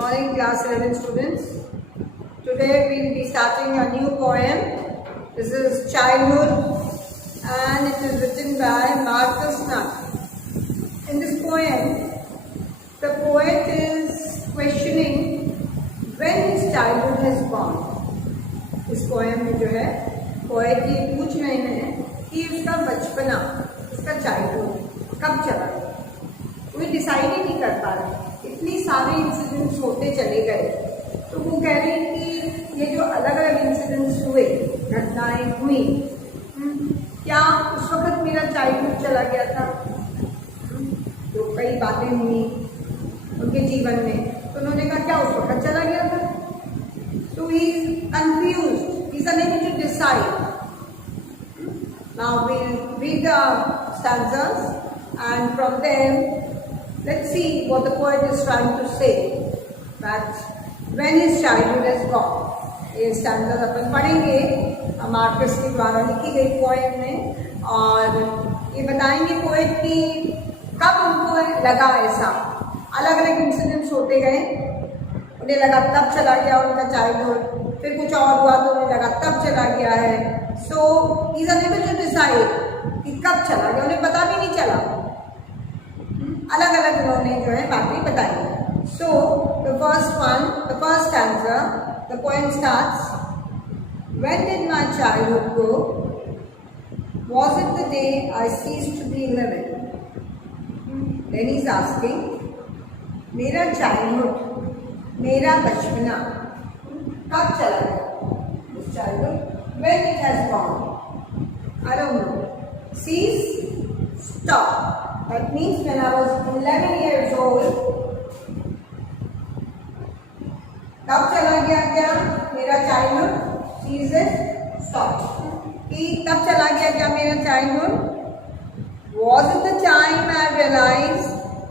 morning, class 11 students. Today we will be starting a new poem. This is Childhood and it is written by Marcus Nutt. In this poem, the poet is questioning when his childhood has gone. इस poem में जो है poet ये पूछ रहे हैं कि उसका बचपना, उसका चाइल्डहुड कब चला गया। कोई डिसाइड ही नहीं कर पा रहा, इतनी सारे इंसिडेंट्स होते चले गए। तो वो कह रहे हैं कि ये जो अलग अलग इंसिडेंट्स हुए, घटनाएं हुई, क्या उस वक्त मेरा चाइल्डहुड चला गया था। जो कई बातें हुई उनके जीवन में, तो उन्होंने कहा क्या उस वक्त चला गया था। So he is confused. He is unable to decide. Now we will read the stanzas, and from them, let's see what the poet is trying to say. That when his childhood has gone. ये stanzas अपन पढ़ेंगे Marcus के द्वारा लिखी गई poem में, और ये बताएंगे पोएट की कब उनको लगा ऐसा। अलग अलग इंसिडेंट्स होते गए, उन्हें लगा तब चला गया उनका चाइल्डहुड, फिर कुछ और हुआ तो उन्हें लगा तब चला गया है। So he is unable to decide कि कब चला गया, उन्हें पता भी नहीं चला। अलग अलग उन्होंने जो है बातें बताई। So the first stanza, the poem starts, when did my childhood go, was it the day I ceased to be living. Then he is asking, मेरा चाइल्डहुड, मेरा बचपना कब चला गया। This childhood, when it has gone, I don't know. Cease, stop. That means when I was 11 years old, कब चला गया क्या मेरा चाइल्डहुड। Ceases, stop. कि तब चला गया क्या मेरा childhood. Was it the time I realized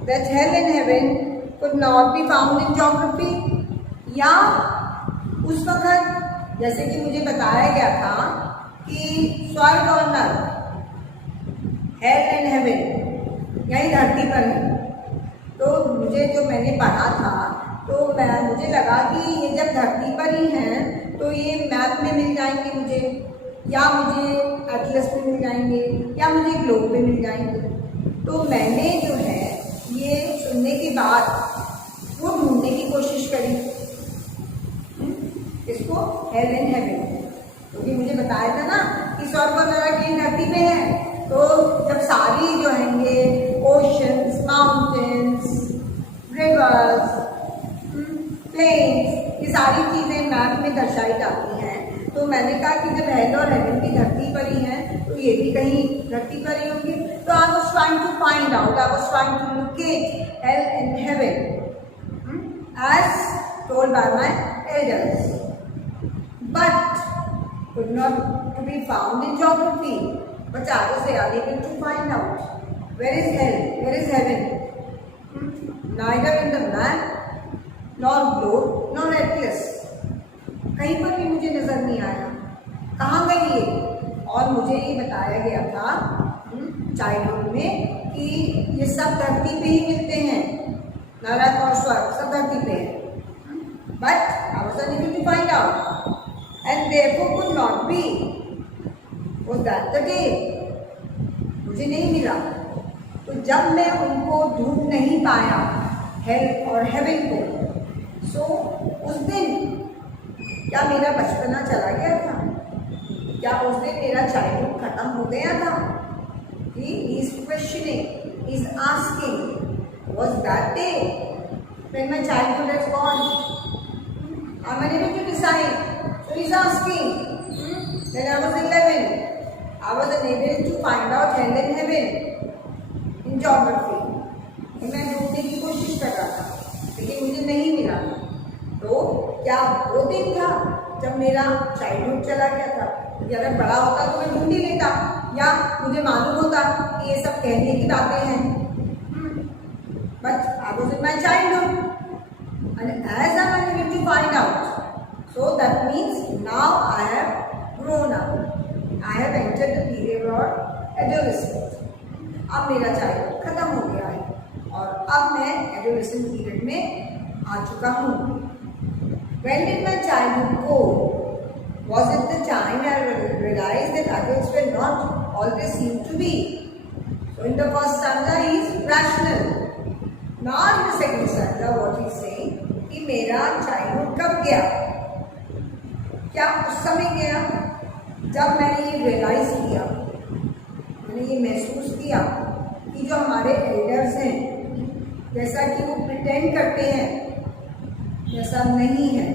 that hell and heaven could not be found in geography। या उस वक्त जैसे कि मुझे बताया गया था कि स्वर्ग और नरक, हेल एंड हेवन यही धरती पर है। तो मुझे जो मैंने पढ़ा था तो मुझे लगा कि ये जब धरती पर ही हैं तो ये मैप में मिल जाएंगे मुझे, या मुझे एटलस में मिल जाएंगे, या मुझे ग्लोब में मिल जाएंगे। तो मैंने जो है ये सुनने के बाद वो ढूंढने की कोशिश करी इसको हेल एंड हेवन, क्योंकि मुझे बताया था ना कि स्वर्ग और नरक यही धरती पे है। तो जब सारी जो हैंगे ओशंस, माउंटेन्स, रिवर्स, प्लेन्स, ये सारी चीजें मैप में दर्शाई जाती हैं। तो मैंने कहा कि जब हेल और हेवन भी धरती पर ही हैं तो ये भी कहीं धरती पर ही होंगे। तो I was trying to find out, I was trying to locate hell and heaven as told by my elders, but could not to be found in geography. But I was unable to find out where is hell, where is heaven. Neither in the map, nor globe, nor atlas. कहीं पर भी मुझे नजर नहीं आया, कहाँ गई ये। और मुझे ये बताया गया था चाइल्डहुड में कि ये सब धरती पे ही मिलते हैं, नरक और स्वर्ग सब धरती पे है। But I was unable to find out and therefore could not be, was that the day. मुझे नहीं मिला। तो जब मैं उनको ढूंढ नहीं पाया हेल और हेवन को, सो उस दिन क्या मेरा बचपना चला गया था, क्या उस दिन मेरा चाइल्डहुड खत्म हो गया था। He is questioning, he is asking, was that day when my childhood has gone? I'm unable to decide. So he's asking, when I was 11, I was unable to find out hell and heaven in geography. मैं ढूंढने की कोशिश कर रहा था लेकिन मुझे नहीं मिला। तो क्या वो दिन था जब मेरा चाइल्डहुड चला गया था। कि अगर बड़ा होता तो मैं ढूंढ ही लेता, या मुझे मालूम होता कि ये सब कहने की बातें हैं। But I was in my childhood and as I am unable to find out, so that means now I have grown up. I have entered the period of adolescence. अब मेरा चाइल्डहुड खत्म हो गया है और अब मैं एडोलेसेंट पीरियड में आ चुका हूँ। When did my childhood go? Was it the time I realized that adults were not all they seem to be? So in the first stanza he is rational. Now in the second stanza what he is saying कि मेरा childhood कब गया? क्या उस समय गया जब मैंने ये रियलाइज किया, मैंने ये महसूस किया कि जो हमारे एल्डर्स हैं जैसा कि वो प्रिटेंड करते हैं जैसा नहीं है।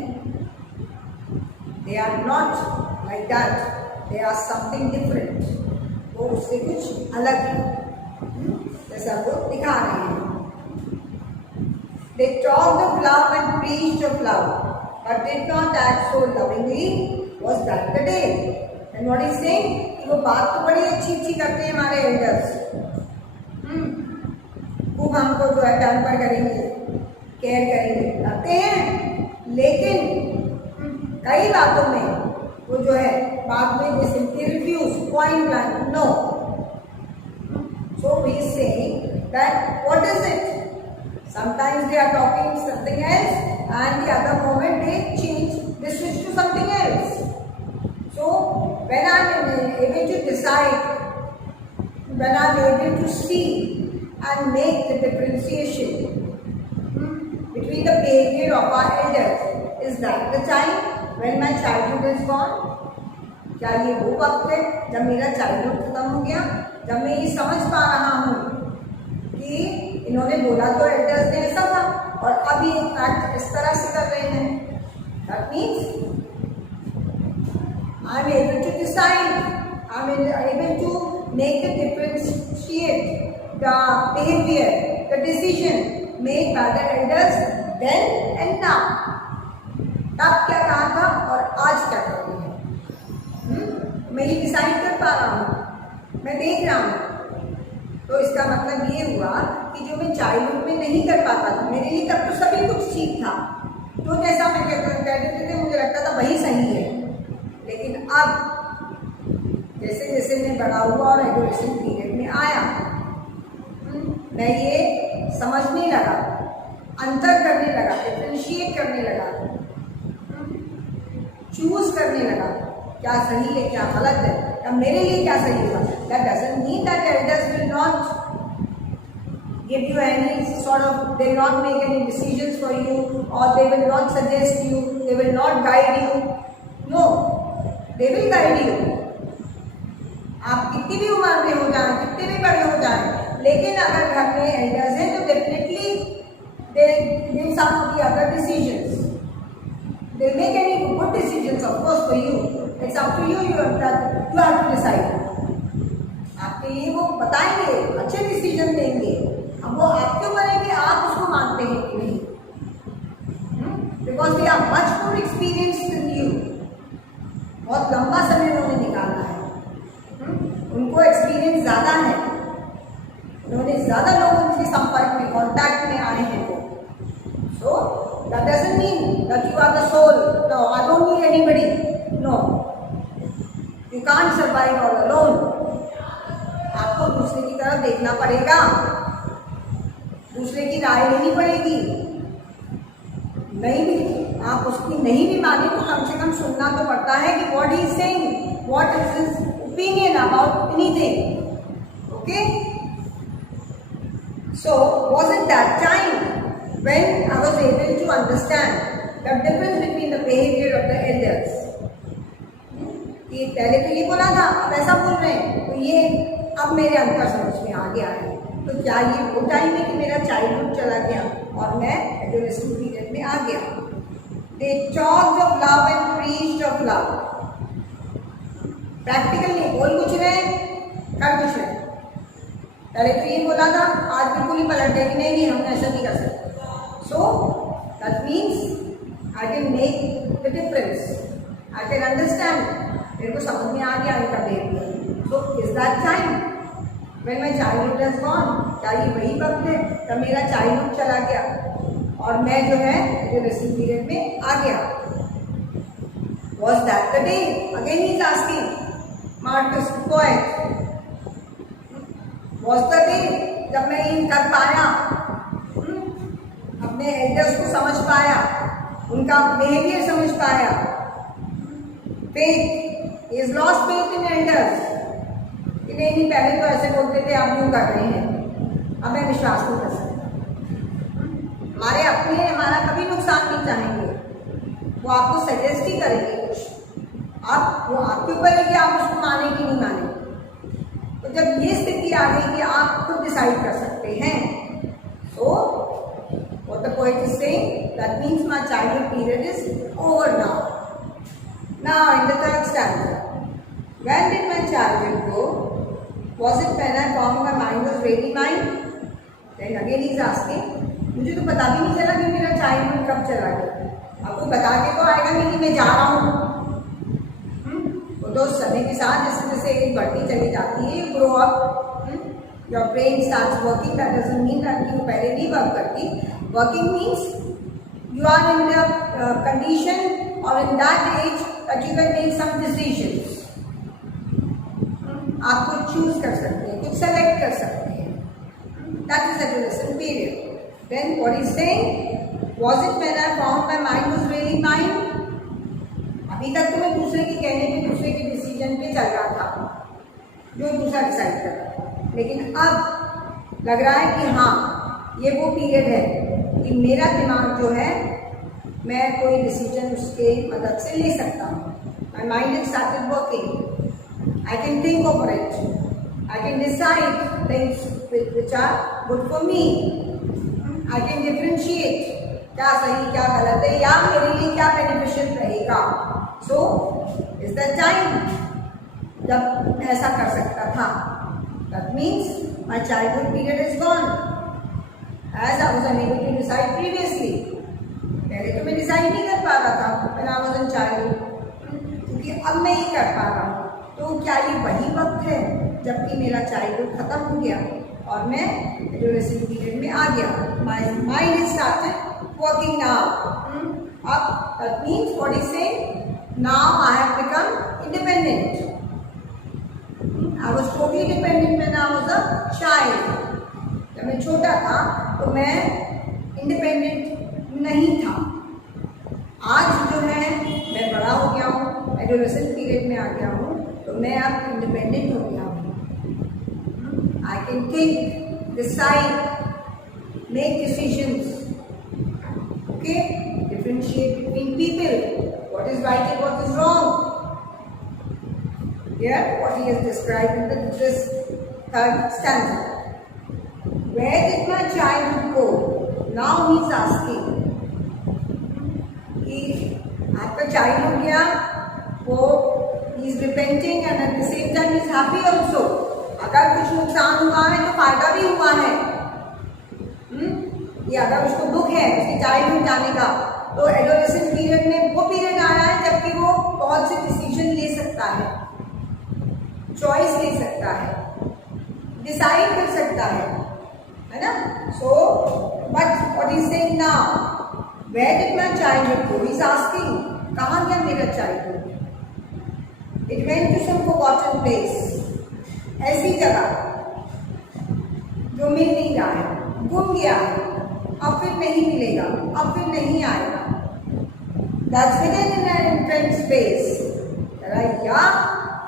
They are not like that. They are something different. वो उससे कुछ अलग है जैसा वो दिखा रहे हैं। They talked of love and preached of love, but did not act so lovingly. Was that the day? And what is saying? कि वो बात तो बड़ी अच्छी अच्छी करते हैं हमारे एल्डर्स, खूब हमको जो है पैम्पर करेंगे, केयर करेंगे, करते हैं, लेकिन कई बातों में वो जो है बाद में they simply refuse, point blank, no. So we say that what is it? Sometimes they are talking something else, and the other moment they change, they switch to something else. So when I am able to decide, when I am able to see and make the differentiation between the behavior of our elders, is that the time when my childhood is gone? क्या ये वो वक्त है जब मेरा childhood खत्म हो गया, जब मैं ये समझ पा रहा हूँ कि इन्होंने बोला तो एल्डर्स ने ऐसा था और अब ये एक्ट इस तरह से कर रहे हैं? That means I am able to decide, I am able to make the differentiate the behavior, the decision made by the elders then and now. तब क्या कहा था और आज क्या कर रही है, मैं ये डिसाइड कर पा रहा हूँ, मैं देख रहा हूँ। तो इसका मतलब ये हुआ कि जो मैं चाइल्डहुड में नहीं कर पाता था, मेरे लिए तब तो सभी कुछ ठीक था, तो जैसा मैं कहते थे मुझे लगता था वही सही है। लेकिन अब जैसे जैसे मैं बड़ा हुआ और एडोलेसेंट पीरियड में आया, मैं ये समझने लगा, अंतर करने लगा, डिफरेंशिएट करने लगा, चूज करने लगा क्या सही है क्या गलत है, या मेरे लिए क्या सही होगा। That doesn't mean that elders will not give you any sort of, they will not make any decisions for you, or they will not suggest you, they will not guide you. No, they will guide you. आप कितनी भी उम्र में हो जाए, कितने भी बड़े हो जाए, लेकिन अगर घर में एल्डर्स हैं तो definitely they give some of the other decisions. They make any good decisions, of course, for you. It's up to you. You have to decide. आपके लिए वो बताएंगे, अच्छे डिसीजन देंगे, अब वो आपके ऊपर है कि आप उसको मानते हैं कि नहीं, because they are much more experienced than you. बहुत लंबा समय उन्होंने निकाला है, उनको एक्सपीरियंस ज़्यादा है, उन्होंने ज़्यादा लोगों के संपर्क में, कॉन्टैक्ट में आए हैं वो। So that doesn't mean that you are the sole, no I don't need anybody, no, you can't survive all alone. आपको दूसरे की तरफ देखना पड़ेगा, दूसरे की राय लेनी पड़ेगी, नहीं भी आप उसकी नहीं भी माने तो कम से कम सुनना तो पड़ता है कि what he is saying, what is his opinion about anything. Okay, so was it that time when I was able to understand the difference between the behaviour of the elders. ये पहले तो ये बोला था, अब ऐसा बोल रहे हैं, तो ये अब मेरे अंतर समझ में आ गया है। तो क्या ये वो टाइम है कि मेरा चाइल्डहुड चला गया और मैं एडोलेसेंट पीरियड में आ गया? They talked of love and preached of love. Practical नहीं, बोल कुछ रहे कर कुछ रहे। पहले तो ये बोला था, आज बिल्कुल ही पलट गया कि नहीं नहीं हम ऐसा नहीं कर सकते। So that means I can make the difference, I can understand, मेरे को समझ में आ गया इनका behaviour. So is that time when my childhood has gone? क्या ये वही वक्त है जब मेरा चाइल्डहुड चला गया और मैं जो है एडोलेसेंट पीरियड में आ गया? Was that the day? Again he is asking, Marcus the poet. Was the day जब मैं ये कर पाया? अब अपने एल्डर्स को समझ पाया, उनका बिहेवियर समझ पाया। Faith, he has lost faith in elders कि नहीं पहले तो ऐसे बोलते थे, आप यूँ कर रहे हैं, अब मैं विश्वास नहीं कर सकता। हमारे अपने हमारा कभी नुकसान नहीं चाहेंगे, वो आपको सजेस्ट ही करेंगे कुछ, आप वो आपके ऊपर है कि आप उसको माने कि नहीं माने। तो जब ये स्थिति आ गई कि आप खुद डिसाइड कर सकते हैं, तो what the poet is saying, that means my childhood period is over now. Now in the third stanza, when did my childhood go? Was it when I found my mind was really mine? Then again he is asking, मुझे तो पता भी नहीं चला कि मेरा childhood कब चला गया। आपको बता के तो आएगा नहीं कि मैं जा रहा हूँ। वो तो समय के साथ जैसे जैसे एज बढ़ती चली जाती है, you grow up, your brain starts working. That doesn't mean that कि वो पहले नहीं वर्क करती। Working means you are in the condition और in that age that you can make some decisions. आप कुछ चूज कर सकते हैं, कुछ सेलेक्ट कर सकते हैं। That is adolescent period. Then what he's saying, was it when I found my mind was really mine? अभी तक तो मैं दूसरे के कहने पे, दूसरे के डिसीजन पे चल रहा था, जो दूसरा डिसाइड कर रहा था। लेकिन अब लग रहा है कि हाँ, ये वो पीरियड है कि मेरा दिमाग जो है, मैं कोई डिसीजन उसके मदद से ले सकता हूँ। My mind has started working. I can think over it. I can decide things which are good for me. I can differentiate क्या सही क्या गलत है, या मेरे लिए क्या बेनिफिशियल रहेगा। So is the time जब मैं ऐसा कर सकता था। That means my childhood period is gone, as I was unable to decide previously. पहले तो मैं डिसाइड नहीं कर पा रहा था when I was in childhood, क्योंकि अब मैं ये कर पा रहा हूँ। तो क्या ये वही वक्त है जबकि मेरा चाइल्डहुड खत्म हो गया और मैं एडोलेसेंट पीरियड में आ गया? My mind is started working now. Up, that means what is saying? Now I have become independent. I was totally dependent when I was a child. जब मैं छोटा था तो मैं इंडिपेंडेंट नहीं था। आज जो है मैं बड़ा हो गया हूँ, एडोलेसेंट पीरियड में आ गया हूँ, तो मैं अब इंडिपेंडेंट हो गया हूँ। I can think, decide, make decisions. Okay, differentiate between people. What is right and what is wrong. Here, what he has described in this third stanza. Where did my childhood go? Now he is asking. कि आपका childhood गया, वो he is repenting and at the same time he is happy also. अगर कुछ नुकसान हुआ है तो फायदा भी हुआ है। ये अगर उसको दुख है उसकी चाइल्डहुड जाने का, तो एडोलेसेंट पीरियड में वो पीरियड आया है जबकि वो बहुत से डिसीजन ले सकता है, चॉइस ले सकता है, डिसाइड कर सकता है ना। So but what is saying now, where did my childhood go? He is asking, कहाँ गया मेरा childhood? It went to some forgotten place, ऐसी जगह जो मिल नहीं रहा है, गुम गया है, अब फिर नहीं मिलेगा, अब फिर नहीं आएगा। That's hidden in an infant space. या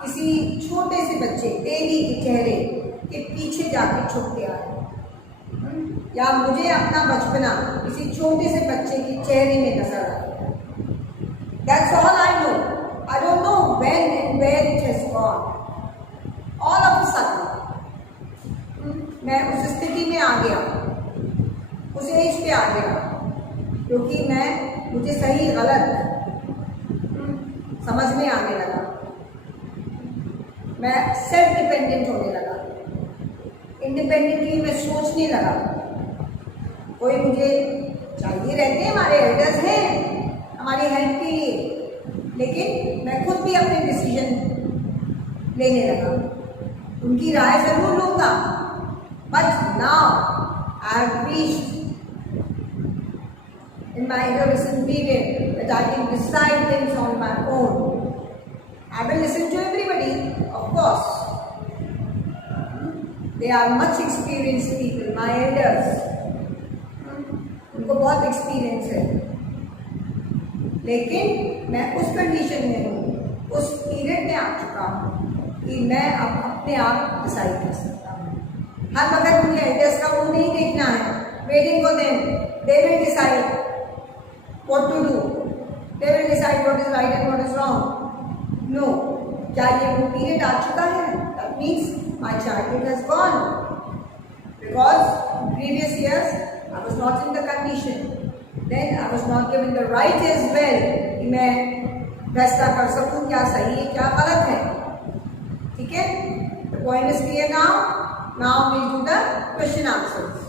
किसी छोटे से बच्चे देवी के चेहरे के पीछे जाके छुप गया है, या मुझे अपना बचपना किसी छोटे से बच्चे के चेहरे में नजर आ गया। That's all I know. I don't know when and where it has gone. All of a sudden मैं उस स्थिति में आ गया, उस एज पे आ गया, क्योंकि मुझे सही गलत समझ में आने लगा। मैं सेल्फ डिपेंडेंट होने लगा, इंडिपेंडेंटली मैं सोचने लगा। कोई मुझे चाहिए रहते हैं, हमारे एल्डर्स हैं हमारी हेल्प के लिए, लेकिन मैं खुद भी अपने डिसीजन लेने लगा, उनकी राय जरूर लूंगा। But now I have reached in my adolescent period that I can decide things on my own. I will listen to everybody, of course. They are much experienced people, my elders, उनको बहुत experience है, लेकिन मैं उस condition में हूँ, उस period में आ चुका हूँ कि मैं अब अपने आप डिसाइड कर सकता हूँ। हर वक्त मुझे एल्डर्स का वो नहीं देखना है, waiting for them, they will decide what to do, they will decide what is right and what is wrong. No, क्या ये वो पीरियड आ चुका है? That means my childhood has gone, because previous years I was not in the condition, then I was not given the right as well कि मैं फैसला कर सकूं क्या सही है क्या गलत है। ठीक है, the point is clear now we do the question answers.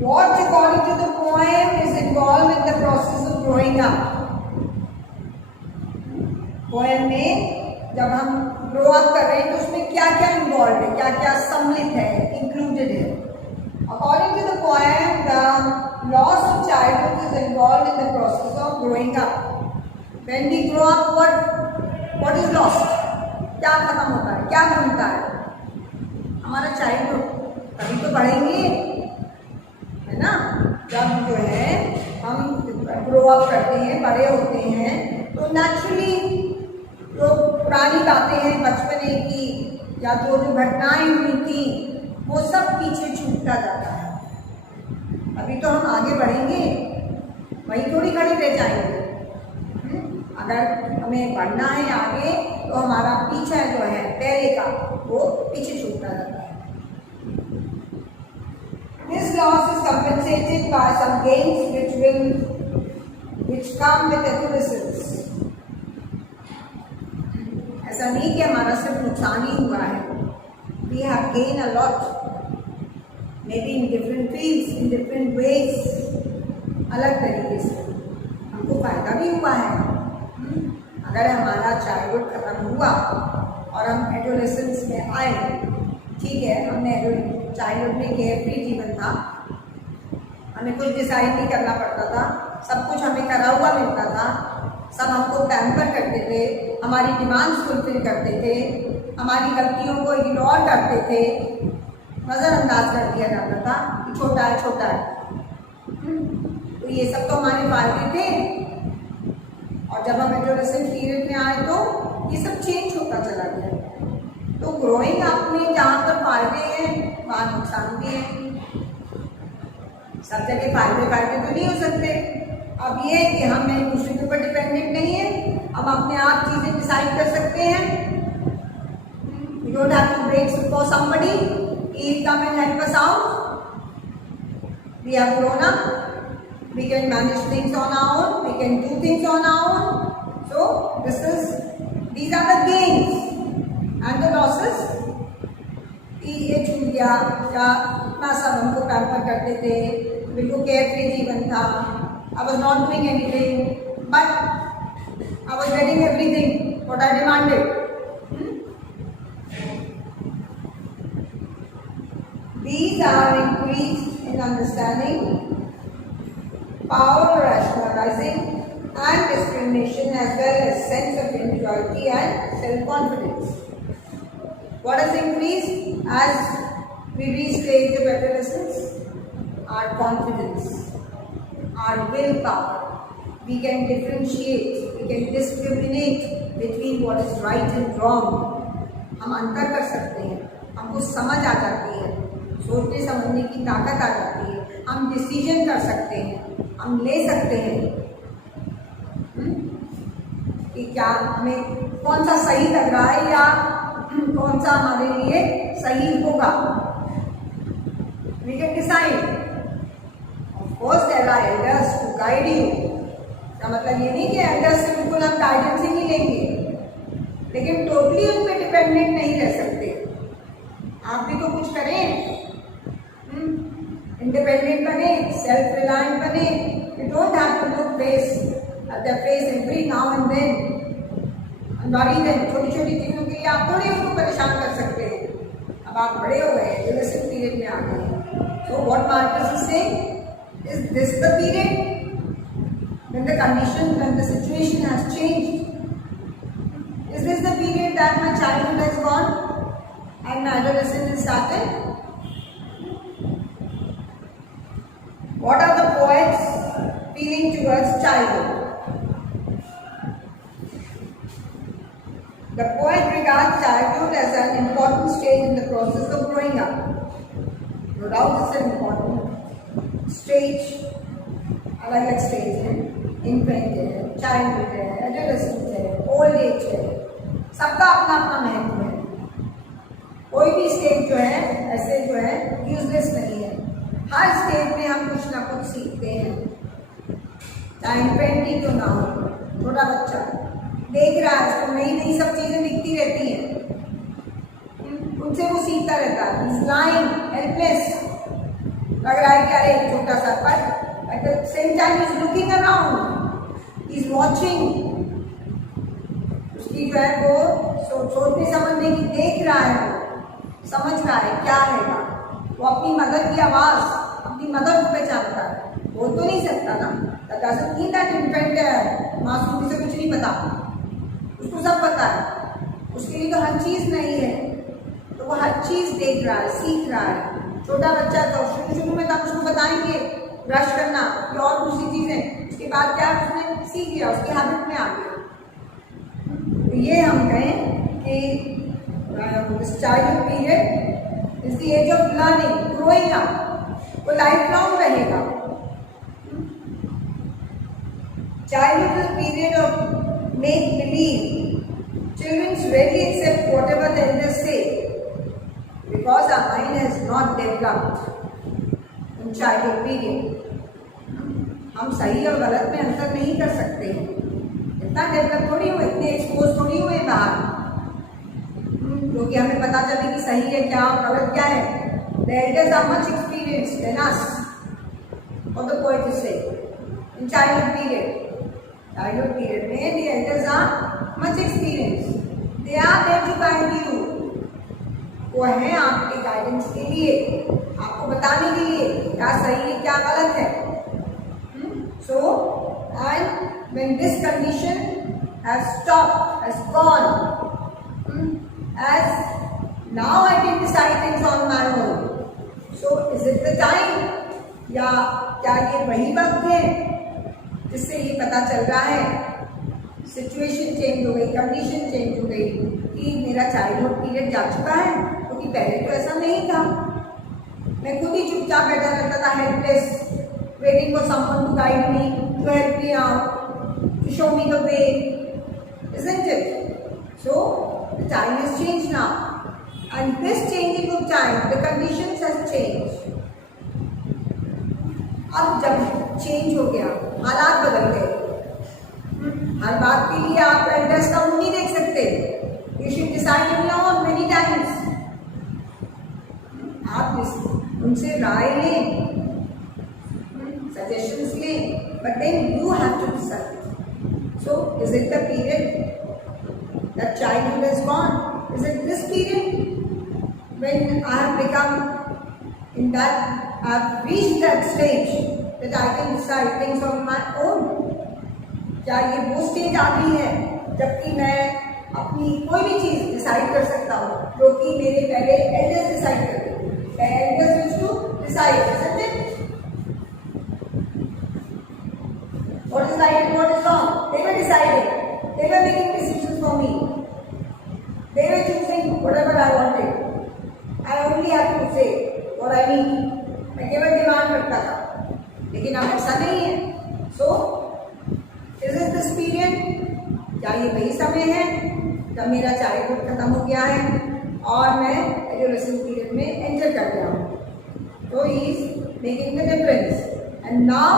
What according to the poem is involved in the process of growing up? Poem में जब हम ग्रो अप कर रहे हैं तो उसमें क्या क्या इन्वॉल्व है, क्या क्या सम्मिलित है, इंक्लूडेड है। According to the poem the loss of childhood is involve in the process of growing up. When we grow up what is lost? क्या खत्म होता है, क्या बनता है? हमारा चाइल्डहुड। तभी तो बढ़ेंगे, है ना। जब जो है हम ग्रो अप करते हैं, बड़े होते हैं, तो नेचुरली जो पुरानी बातें हैं बचपने की या जो जो घटनाएं हुई थी वो सब पीछे छूटता जाता है। अभी तो हम आगे बढ़ेंगे, वही थोड़ी खड़े रह जाएंगे। अगर हमें बढ़ना है आगे तो हमारा पीछा जो है पहले का वो पीछे छूटता जाता है। This loss is compensated by some gains which come with adolescence. ऐसा नहीं कि हमारा सिर्फ नुकसान ही हुआ है। We have gained a lot, maybe in different fields, in different ways, अलग तरीके से हमको फायदा भी हुआ है। अगर हमारा चाइल्डहुड खत्म हुआ और हम एडोलेसेंस में आए, ठीक है, हमने चाइल्डहुड में केयर फ्री जीवन था, हमें कुछ डिसाइड नहीं करना पड़ता था, सब कुछ हमें करा हुआ मिलता था, सब हमको पैम्पर करते थे, हमारी डिमांड्स फुलफिल करते थे, हमारी गलतियों को इग्नोर करते थे, नज़रअंदाज कर दिया जाता था कि छोटा है छोटा है। तो ये सब तो हमारे फायदे थे। और जब हम एडोलेसेंट पीरियड में आए तो ये सब चेंज होता चला गया। तो ग्रोइंग अप में जहाँ पर फायदे हैं वहाँ नुकसान भी है। सब जगह फायदे तो नहीं हो सकते। अब ये कि हम एक दूसरे के ऊपर डिपेंडेंट नहीं है, हम अपने आप चीजें डिसाइड कर सकते हैं। We don't have to wait for somebody, he'll come and help us out. We have grown up, we can manage things on our own, we can do things on our own. So these are the gains and the losses. ये छूट गया, या इतना सब हमको pamper करते थे, बिल्कुल केयर फ्री जीवन था। I was not doing anything, but I was getting everything what I demanded. These are increased in understanding, power, rationalizing, and discrimination, as well as sense of individuality and self-confidence. What has increased as we reach the age of adolescence? Our confidence, our willpower. We can differentiate, we can discriminate between what is right and wrong. हम अंतर कर सकते हैं, हमको समझ आ जाती है, सोचने समझने की ताकत आ जाती है, हम डिसीजन कर सकते हैं, हम ले सकते हैं कि क्या हमें कौन सा सही लग रहा है या कौन सा हमारे लिए सही होगा। We can decide. Of course, there are elders to guide you. का मतलब ये नहीं कि एल्डर्स से बिल्कुल हम गाइडेंस ही नहीं लेंगे, लेकिन टोटली उन पर डिपेंडेंट नहीं रह सकते। आप भी तो कुछ करें, इंडिपेंडेंट बने, सेल्फ रिलायंट बने। You don't have to look their face every now and then and worry them। छोटी छोटी चीज़ों के लिए आप थोड़ी उनको परेशान कर सकते हैं। अब आप बड़े हो गए, एडोलेसेंट पीरियड में आ गए। So what Marcus is saying, is this the period when the condition, when the situation has changed. Is this the period that my childhood has gone and my adolescence has started? What are the poets feeling towards childhood? The poet regards childhood as an important stage in the process of growing up. No doubt it's an important stage, अलग-अलग stage है, infant है, childhood है, adolescence है, old age है, सबका अपना अपना महत्व है। कोई भी स्टेज जो है ऐसे जो है यूजलेस नहीं है। हर स्टेज में हम कुछ ना कुछ सीखते हैं, चाहे इन्फेंट ही क्यों ना हो। छोटा बच्चा देख रहा है, उसको नई नई सब चीजें दिखती रहती हैं, उनसे वो सीखता रहता है। लाइन हेल्पलेस लग रहा है कि अरे छोटा सा, पर at the same time he is looking around, he is watching, उसकी जो है वो सोचने समझने की देख रहा है, वो समझ रहा है क्या है। वो अपनी मदर की आवाज़, अपनी मदर को पहचानता है। बोल तो नहीं सकता ना, doesn't mean that infant है, मासूम से कुछ नहीं पता, उसको सब पता है। उसके लिए तो हर चीज़ नहीं है, तो वो हर चीज़ देख रहा है, सीख रहा है। छोटा बच्चा तो शुरू में तब उसको बताएंगे ब्रश करना या और दूसरी चीज़ें, उसके बाद क्या उसने सीख लिया, उसकी हैबिट में आ गया। तो ये हम कहें कि childhood period is the age of learning, growing up, वो लाइफ लॉन्ग रहेगा। Childhood is period of make believe. Children ready accept whatever the elders say because our mind has not developed in childhood period. हम सही और गलत में अंतर नहीं कर सकते हैं, इतना डेवलप थोड़ी हुए, इतने एक्सपोज थोड़ी हुए बाहर, क्योंकि हमें पता चले कि सही है क्या और गलत क्या है। The elders are much experienced than us, or the poet is saying. In childhood period में the elders are much experienced. They are there to guide you. वो है आपके गाइडेंस के लिए, आपको बताने के लिए क्या सही है क्या गलत है। So, and when this condition has stopped, has gone, as now I can decide things on my own. So, is it the time? या क्या ये वही वक्त है जिससे ये पता चल रहा है सिचुएशन चेंज हो गई, कंडीशन चेंज हो गई कि मेरा चाइल्डहुड पीरियड जा चुका है, क्योंकि पहले तो ऐसा नहीं था। मैं खुद ही चुपचाप बैठा रहता था, helpless, waiting for someone to guide me, to help me out, to show me the way, isn't it? So the time has changed now, and this changing of time, the conditions has changed. अब जब change हो गया, हालात बदल गए, हर बात के लिए आप एल्डर्स का मुंह नहीं देख सकते। You should decide on your own many times. आप उनसे राय लें, suggestions लें, but then you have to decide. So, is it the period that childhood has gone? Is it this period when I have become in that, I have reached that stage that I can decide things on my own? क्या ये वो stage आ गई है जबकि मैं अपनी कोई भी चीज़ डिसाइड कर सकता हूँ, जो कि मेरे पहले एल्डर्स डिसाइड करते थे। Elders used to decide, isn't it? What is right and what is wrong? They were deciding. They were making decisions for me. They were choosing whatever I wanted. I only have to say what I need. मैं केवल demand करता था, लेकिन अब ऐसा नहीं है। So, is it this period? क्या ये वही समय है जब मेरा चाइल्डहुड खत्म हो गया है और मैं एडोलेसेंस पीरियड में एंटर कर गया हूँ? So he is making the difference. And now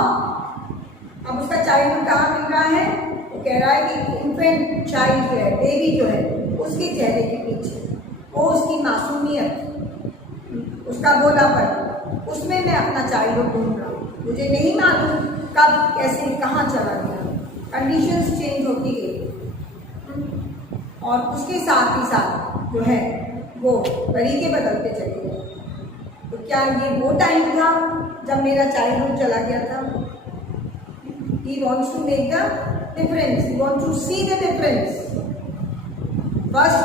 अब उसका चाइल्डहुड कहाँ मिल रहा है? वो कह रहा है कि इन्फेंट चाइल्ड जो है, बेबी जो है, उसके चेहरे के पीछे वो उसकी मासूमियत, उसका भोलापन, उसमें मैं अपना चाइल्डहुड ढूंढ रहा हूँ। मुझे नहीं मालूम कब कैसे कहाँ चला गया, कंडीशंस चेंज होती गई और उसके साथ ही साथ जो है वो तरीके बदलते चले गए। तो क्या ये वो टाइम था जब मेरा चाइल्डहुड चला गया था? He wants to make the difference. He wants to see the difference. First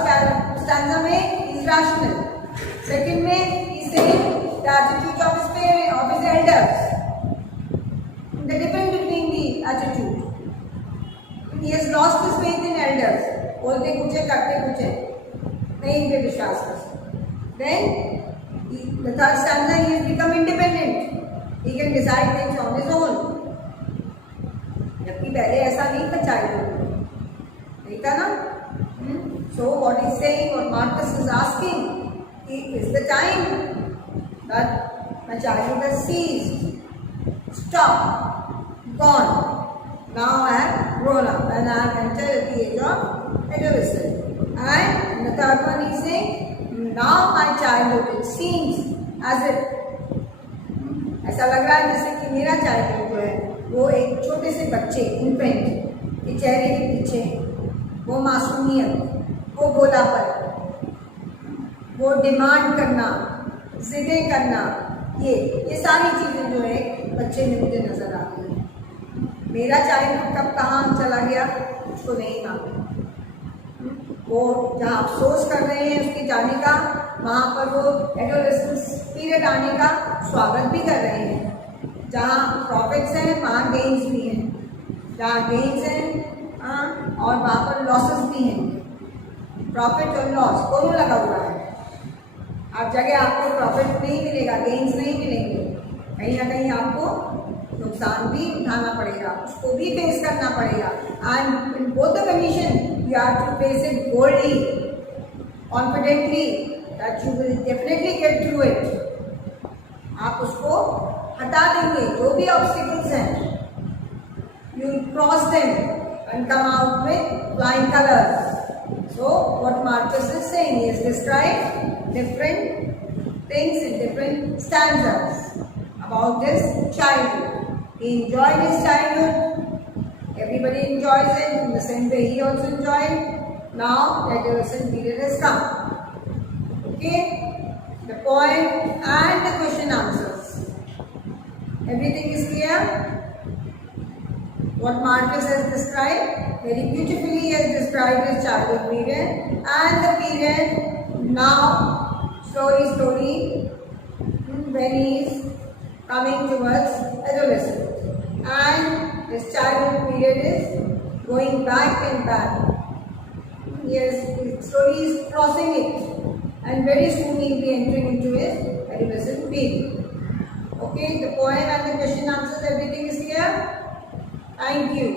stanza में he is rational. Second में he is saying the attitude of his parents, of his elders. The difference between the attitude. He has lost his faith in elders. बोलते कुछ है करते कुछ है नहीं इनपे विश्वास कर सकते. Then the third stanza he has become independent. He can decide things on his own. जबकि पहले ऐसा नहीं था चाइल्डहुड में, नहीं था ना. So what he's saying, what Marcus is asking, is the time that my childhood has ceased, stopped, gone. Now I have grown up and I have entered the age of adolescence. And the third one he's saying, now my childhood, it seems as if, ऐसा लग रहा है जैसे कि मेरा childhood जो है वो एक छोटे से बच्चे इन्फेंट के चेहरे के पीछे वो मासूमियत, वो भोलापन, वो डिमांड करना, जिदें करना, ये सारी चीज़ें जो है बच्चे में मुझे नज़र आती हैं. मेरा चाइल्डहुड कब कहाँ चला गया उसको नहीं मालूम. वो जहाँ अफसोस कर रहे हैं उसके जाने का, वहाँ पर वो एडोलेसेंस पीरियड आने का स्वागत भी कर रहे हैं. जहाँ प्रॉफिट्स हैं वहाँ गेन्स भी हैं, जहाँ गेन्स हैं और वहाँ पर लॉसेस भी हैं. प्रॉफिट और लॉस दोनों लगा हुआ है. हर जगह आपको प्रॉफिट नहीं मिलेगा, गेन्स नहीं मिलेंगे. कहीं ना कहीं आपको नुकसान भी उठाना पड़ेगा, उसको भी फेस करना पड़ेगा. And in both the condition you have to face it boldly, confidently, that you will definitely get through it. आप उसको हटा देंगे जो भी ऑब्स्टिकल्स हैं, you cross them and come out with flying colours. So what Marcus is saying, he has described different things in different stanzas about his childhood. He enjoyed his childhood. Everybody enjoys it in the same way he also enjoyed. Now the adolescent period has come. Okay, the poem and the question answers. Everything is clear. What Marcus has described very beautifully, he has described his childhood period and the period now slowly when he is coming towards adolescence, and his childhood period is going back and back. He is slowly crossing it and very soon he will be entering into his adolescent period. Okay, the poem and the question answers, everything is clear. Thank you.